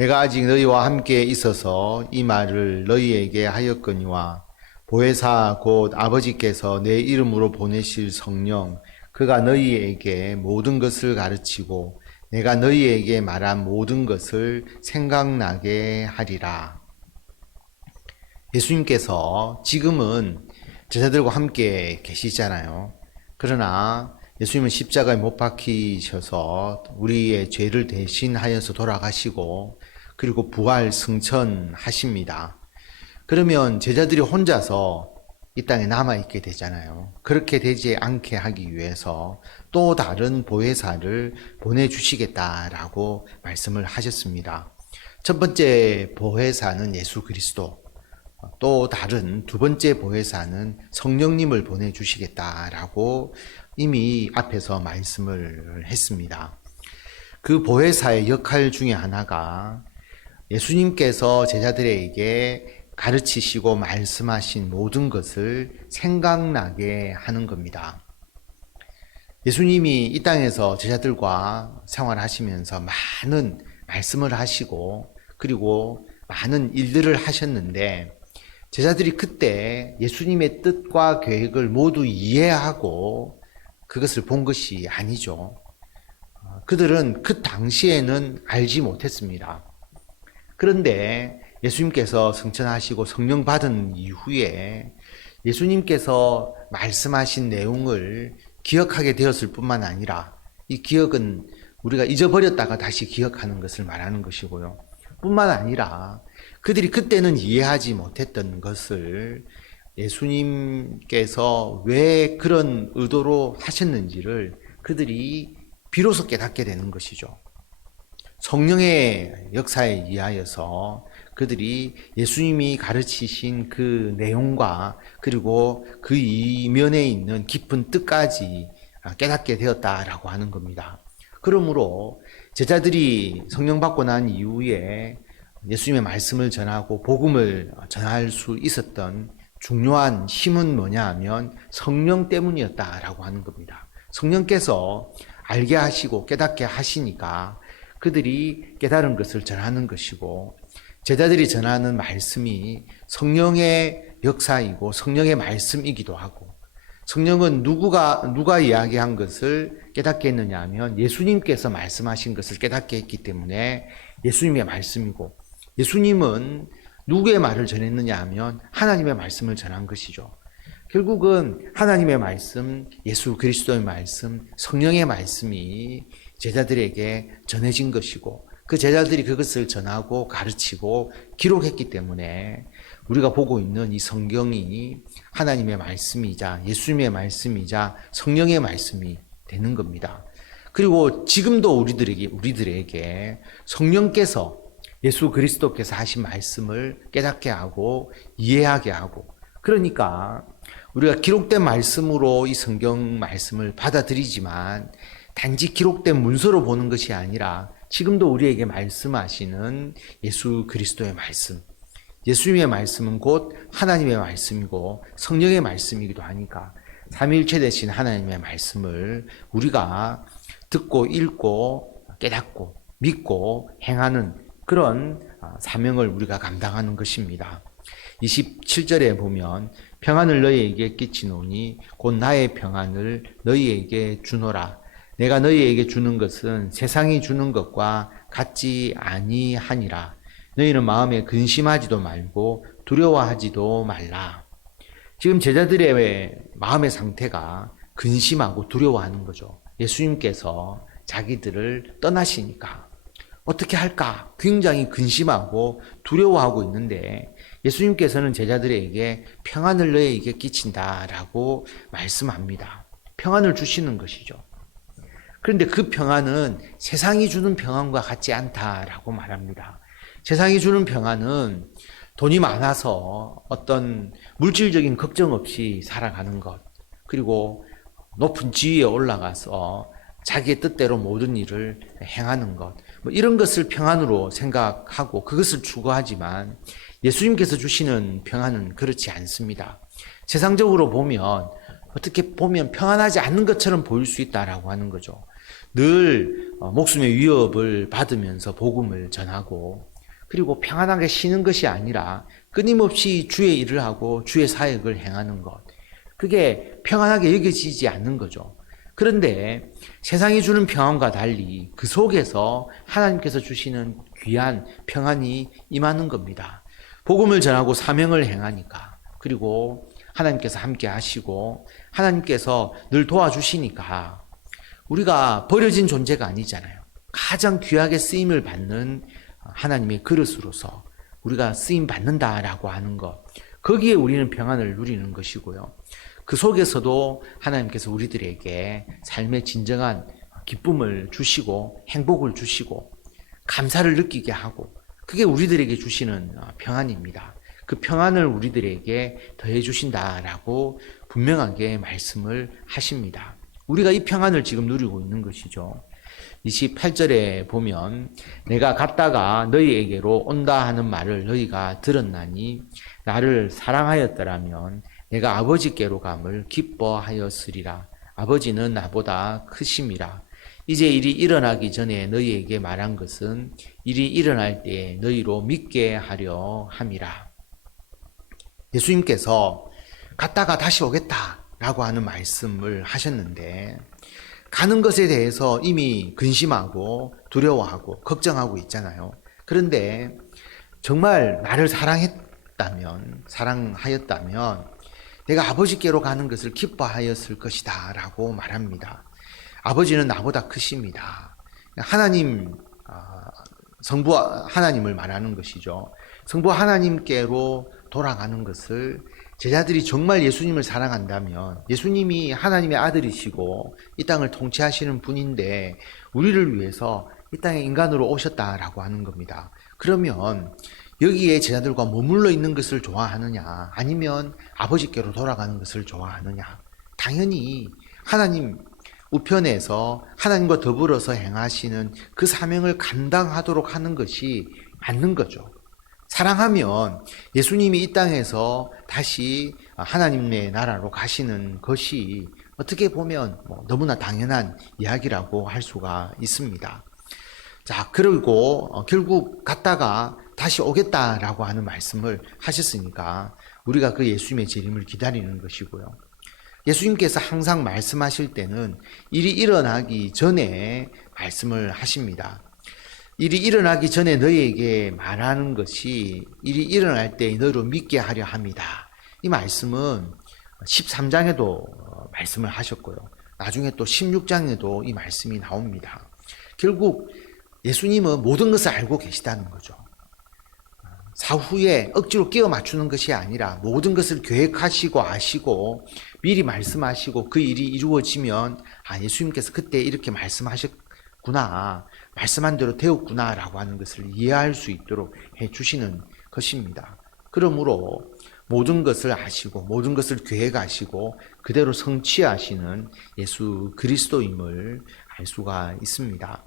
내가 아직 너희와 함께 있어서 이 말을 너희에게 하였거니와 보혜사 곧 아버지께서 내 이름으로 보내실 성령 그가 너희에게 모든 것을 가르치고 내가 너희에게 말한 모든 것을 생각나게 하리라. 예수님께서 지금은 제자들과 함께 계시잖아요. 그러나 예수님은 십자가에 못 박히셔서 우리의 죄를 대신하여서 돌아가시고 그리고 부활 승천하십니다. 그러면 제자들이 혼자서 이 땅에 남아있게 되잖아요. 그렇게 되지 않게 하기 위해서 또 다른 보혜사를 보내주시겠다라고 말씀을 하셨습니다. 첫 번째 보혜사는 예수 그리스도, 또 다른 두 번째 보혜사는 성령님을 보내주시겠다라고 이미 앞에서 말씀을 했습니다. 그 보혜사의 역할 중에 하나가 예수님께서 제자들에게 가르치시고 말씀하신 모든 것을 생각나게 하는 겁니다. 예수님이 이 땅에서 제자들과 생활하시면서 많은 말씀을 하시고 그리고 많은 일들을 하셨는데 제자들이 그때 예수님의 뜻과 계획을 모두 이해하고 그것을 본 것이 아니죠. 그들은 그 당시에는 알지 못했습니다. 그런데 예수님께서 승천하시고 성령 받은 이후에 예수님께서 말씀하신 내용을 기억하게 되었을 뿐만 아니라 이 기억은 우리가 잊어버렸다가 다시 기억하는 것을 말하는 것이고요. 뿐만 아니라 그들이 그때는 이해하지 못했던 것을 예수님께서 왜 그런 의도로 하셨는지를 그들이 비로소 깨닫게 되는 것이죠. 성령의 역사에 의하여서 그들이 예수님이 가르치신 그 내용과 그리고 그 이면에 있는 깊은 뜻까지 깨닫게 되었다라고 하는 겁니다. 그러므로 제자들이 성령 받고 난 이후에 예수님의 말씀을 전하고 복음을 전할 수 있었던 중요한 힘은 뭐냐 하면 성령 때문이었다라고 하는 겁니다. 성령께서 알게 하시고 깨닫게 하시니까 그들이 깨달은 것을 전하는 것이고 제자들이 전하는 말씀이 성령의 역사이고 성령의 말씀이기도 하고 성령은 누가 이야기한 것을 깨닫게 했느냐 하면 예수님께서 말씀하신 것을 깨닫게 했기 때문에 예수님의 말씀이고 예수님은 누구의 말을 전했느냐 하면 하나님의 말씀을 전한 것이죠. 결국은 하나님의 말씀, 예수 그리스도의 말씀, 성령의 말씀이 제자들에게 전해진 것이고 그 제자들이 그것을 전하고 가르치고 기록했기 때문에 우리가 보고 있는 이 성경이 하나님의 말씀이자 예수님의 말씀이자 성령의 말씀이 되는 겁니다. 그리고 지금도 우리들에게 성령께서 예수 그리스도께서 하신 말씀을 깨닫게 하고 이해하게 하고 그러니까 우리가 기록된 말씀으로 이 성경 말씀을 받아들이지만 단지 기록된 문서로 보는 것이 아니라 지금도 우리에게 말씀하시는 예수 그리스도의 말씀, 예수님의 말씀은 곧 하나님의 말씀이고 성령의 말씀이기도 하니까 삼위일체 되신 하나님의 말씀을 우리가 듣고 읽고 깨닫고 믿고 행하는 그런 사명을 우리가 감당하는 것입니다. 27절에 보면 평안을 너희에게 끼치노니 곧 나의 평안을 너희에게 주노라. 내가 너희에게 주는 것은 세상이 주는 것과 같지 아니하니라. 너희는 마음에 근심하지도 말고 두려워하지도 말라. 지금 제자들의 마음의 상태가 근심하고 두려워하는 거죠. 예수님께서 자기들을 떠나시니까 어떻게 할까? 굉장히 근심하고 두려워하고 있는데 예수님께서는 제자들에게 평안을 너희에게 끼친다라고 말씀합니다. 평안을 주시는 것이죠. 그런데 그 평안은 세상이 주는 평안과 같지 않다라고 말합니다. 세상이 주는 평안은 돈이 많아서 어떤 물질적인 걱정 없이 살아가는 것, 그리고 높은 지위에 올라가서 자기의 뜻대로 모든 일을 행하는 것, 이런 것을 평안으로 생각하고 그것을 추구하지만 예수님께서 주시는 평안은 그렇지 않습니다. 세상적으로 보면 어떻게 보면 평안하지 않는 것처럼 보일 수 있다라고 하는 거죠. 늘 목숨의 위협을 받으면서 복음을 전하고 그리고 평안하게 쉬는 것이 아니라 끊임없이 주의 일을 하고 주의 사역을 행하는 것. 그게 평안하게 여겨지지 않는 거죠. 그런데 세상이 주는 평안과 달리 그 속에서 하나님께서 주시는 귀한 평안이 임하는 겁니다. 복음을 전하고 사명을 행하니까, 그리고 하나님께서 함께 하시고 하나님께서 늘 도와주시니까 우리가 버려진 존재가 아니잖아요. 가장 귀하게 쓰임을 받는 하나님의 그릇으로서 우리가 쓰임 받는다라고 하는 것, 거기에 우리는 평안을 누리는 것이고요. 그 속에서도 하나님께서 우리들에게 삶의 진정한 기쁨을 주시고 행복을 주시고 감사를 느끼게 하고, 그게 우리들에게 주시는 평안입니다. 그 평안을 우리들에게 더해 주신다라고 분명하게 말씀을 하십니다. 우리가 이 평안을 지금 누리고 있는 것이죠. 28절에 보면 내가 갔다가 너희에게로 온다 하는 말을 너희가 들었나니 나를 사랑하였더라면 내가 아버지께로 감을 기뻐하였으리라. 아버지는 나보다 크심이라. 이제 일이 일어나기 전에 너희에게 말한 것은 일이 일어날 때에 너희로 믿게 하려 함이라. 예수님께서 갔다가 다시 오겠다라고 하는 말씀을 하셨는데, 가는 것에 대해서 이미 근심하고 두려워하고 걱정하고 있잖아요. 그런데 정말 나를 사랑하였다면 내가 아버지께로 가는 것을 기뻐하였을 것이다 라고 말합니다. 아버지는 나보다 크십니다. 하나님, 성부 하나님을 말하는 것이죠. 성부 하나님께로 돌아가는 것을 제자들이 정말 예수님을 사랑한다면, 예수님이 하나님의 아들이시고 이 땅을 통치하시는 분인데 우리를 위해서 이 땅에 인간으로 오셨다라고 하는 겁니다. 그러면 여기에 제자들과 머물러 있는 것을 좋아하느냐, 아니면 아버지께로 돌아가는 것을 좋아하느냐? 당연히 하나님 우편에서 하나님과 더불어서 행하시는 그 사명을 감당하도록 하는 것이 맞는 거죠. 사랑하면 예수님이 이 땅에서 다시 하나님의 나라로 가시는 것이 어떻게 보면 너무나 당연한 이야기라고 할 수가 있습니다. 자, 그리고 결국 갔다가 다시 오겠다라고 하는 말씀을 하셨으니까 우리가 그 예수님의 재림을 기다리는 것이고요. 예수님께서 항상 말씀하실 때는 일이 일어나기 전에 말씀을 하십니다. 일이 일어나기 전에 너희에게 말하는 것이 일이 일어날 때 너희로 믿게 하려 합니다. 이 말씀은 13장에도 말씀을 하셨고요. 나중에 또 16장에도 이 말씀이 나옵니다. 결국 예수님은 모든 것을 알고 계시다는 거죠. 사후에 억지로 끼워 맞추는 것이 아니라 모든 것을 계획하시고 아시고 미리 말씀하시고 그 일이 이루어지면 예수님께서 그때 이렇게 말씀하셨구나, 말씀한 대로 되었구나 라고 하는 것을 이해할 수 있도록 해주시는 것입니다. 그러므로 모든 것을 아시고 모든 것을 계획하시고 그대로 성취하시는 예수 그리스도임을 알 수가 있습니다.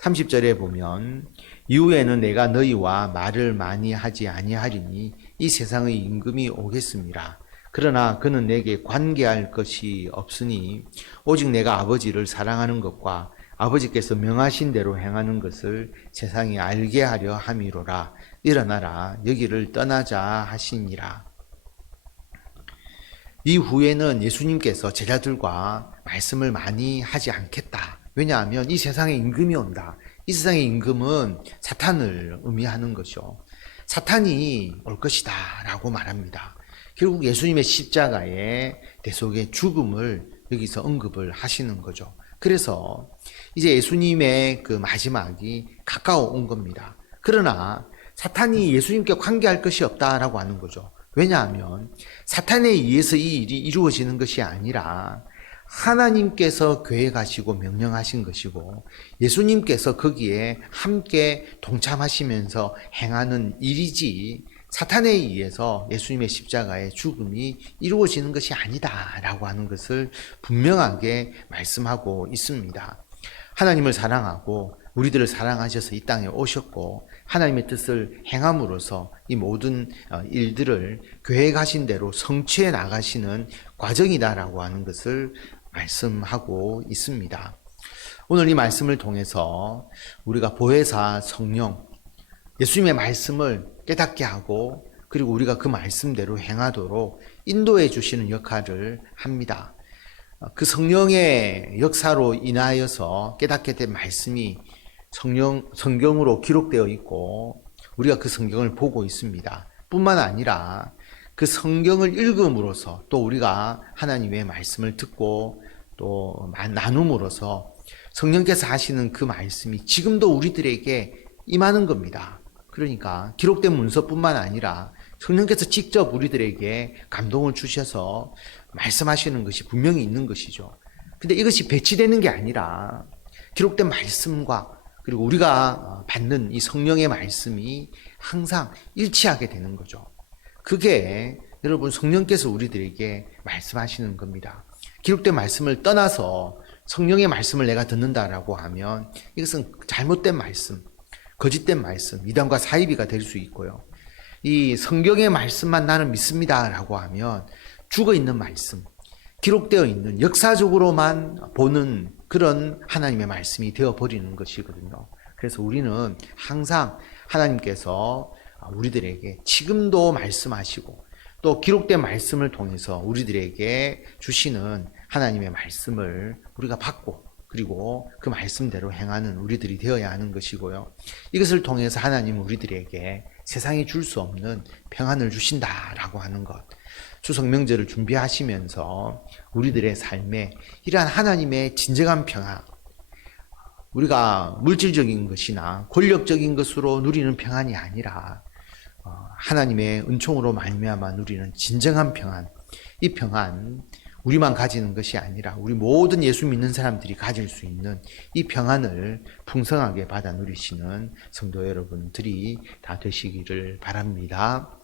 30절에 보면 이후에는 내가 너희와 말을 많이 하지 아니하리니 이 세상의 임금이 오겠습니다. 그러나 그는 내게 관계할 것이 없으니 오직 내가 아버지를 사랑하는 것과 아버지께서 명하신 대로 행하는 것을 세상이 알게 하려 함이로라. 일어나라, 여기를 떠나자 하시니라. 이후에는 예수님께서 제자들과 말씀을 많이 하지 않겠다. 왜냐하면 이 세상에 임금이 온다. 이 세상의 임금은 사탄을 의미하는 것이죠. 사탄이 올 것이다 라고 말합니다. 결국 예수님의 십자가의 대속의 죽음을 여기서 언급을 하시는 거죠. 그래서 이제 예수님의 그 마지막이 가까워 온 겁니다. 그러나 사탄이 예수님께 관계할 것이 없다라고 하는 거죠. 왜냐하면 사탄에 의해서 이 일이 이루어지는 것이 아니라 하나님께서 계획하시고 명령하신 것이고 예수님께서 거기에 함께 동참하시면서 행하는 일이지, 사탄에 의해서 예수님의 십자가의 죽음이 이루어지는 것이 아니다라고 하는 것을 분명하게 말씀하고 있습니다. 하나님을 사랑하고 우리들을 사랑하셔서 이 땅에 오셨고 하나님의 뜻을 행함으로써 이 모든 일들을 계획하신 대로 성취해 나가시는 과정이다라고 하는 것을 말씀하고 있습니다. 오늘 이 말씀을 통해서 우리가 보혜사 성령, 예수님의 말씀을 깨닫게 하고 그리고 우리가 그 말씀대로 행하도록 인도해 주시는 역할을 합니다. 그 성령의 역사로 인하여서 깨닫게 된 말씀이 성경으로 기록되어 있고 우리가 그 성경을 보고 있습니다. 뿐만 아니라 그 성경을 읽음으로써 또 우리가 하나님의 말씀을 듣고 또 나눔으로써 성령께서 하시는 그 말씀이 지금도 우리들에게 임하는 겁니다. 그러니까 기록된 문서뿐만 아니라 성령께서 직접 우리들에게 감동을 주셔서 말씀하시는 것이 분명히 있는 것이죠. 근데 이것이 배치되는 게 아니라 기록된 말씀과 그리고 우리가 받는 이 성령의 말씀이 항상 일치하게 되는 거죠. 그게 여러분 성령께서 우리들에게 말씀하시는 겁니다. 기록된 말씀을 떠나서 성령의 말씀을 내가 듣는다라고 하면 이것은 잘못된 말씀, 거짓된 말씀, 이단과 사이비가 될 수 있고요. 이 성경의 말씀만 나는 믿습니다라고 하면 죽어있는 말씀, 기록되어 있는 역사적으로만 보는 그런 하나님의 말씀이 되어버리는 것이거든요. 그래서 우리는 항상 하나님께서 우리들에게 지금도 말씀하시고 또 기록된 말씀을 통해서 우리들에게 주시는 하나님의 말씀을 우리가 받고 그리고 그 말씀대로 행하는 우리들이 되어야 하는 것이고요. 이것을 통해서 하나님은 우리들에게 세상이 줄 수 없는 평안을 주신다라고 하는 것. 추석 명절을 준비하시면서 우리들의 삶에 이러한 하나님의 진정한 평안, 우리가 물질적인 것이나 권력적인 것으로 누리는 평안이 아니라 하나님의 은총으로 말미암아 누리는 진정한 평안, 이 평안 우리만 가지는 것이 아니라 우리 모든 예수 믿는 사람들이 가질 수 있는 이 평안을 풍성하게 받아 누리시는 성도 여러분들이 다 되시기를 바랍니다.